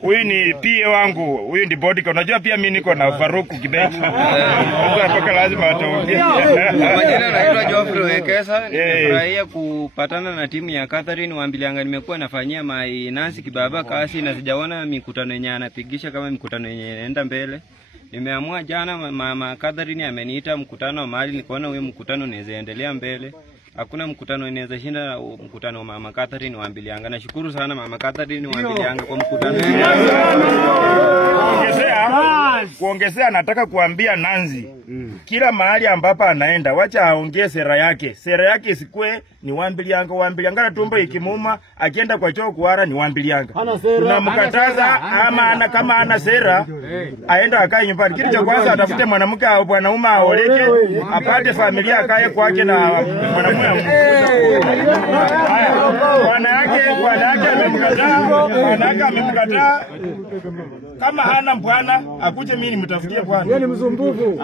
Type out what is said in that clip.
Huyu ni PA wangu, huyu ni bodyguard. Unajua pia mimi niko na Faruku Kibeti. Mpaka lazima wataongee. Majina naitwa Geoffrey Wekesa. Nimefurahia kupatana na timu ya Catherine Wambilianga. Nimekuwa nafanyia Nancy Kibaba kasi na sijaona mikutano yenye anapigisha kama mikutano yenye inaenda mbele. Nimeamua jana mama Catherine ameniita mkutano mahali, nikaona huyo mkutano unaweza endelea mbele. Hakuna mkutano inaweza shinda mkutano wa mama Catherine Wambilianga. Nashukuru sana mama Catherine Wambilianga kwa mkutano. Kuongezea nataka kuambia Nancy, kila mahali ambapo anaenda wacha aongee sera yake. Sera yake isikue ni Wambilianga. Wambilianga na tumbo ikimuma akienda kwa choo kuara ni Wambilianga. Tunamkataza ama kama ana sera aenda akae nyumbani. Kitu cha kwanza atafute mwanamke au bwanaume aoleke, apate familia akae kwake na mwanamume. Bwana yake amemkataa. Kama hana bwana akuje mimi nimtafutie bwana. Yeye ni mzumbufu.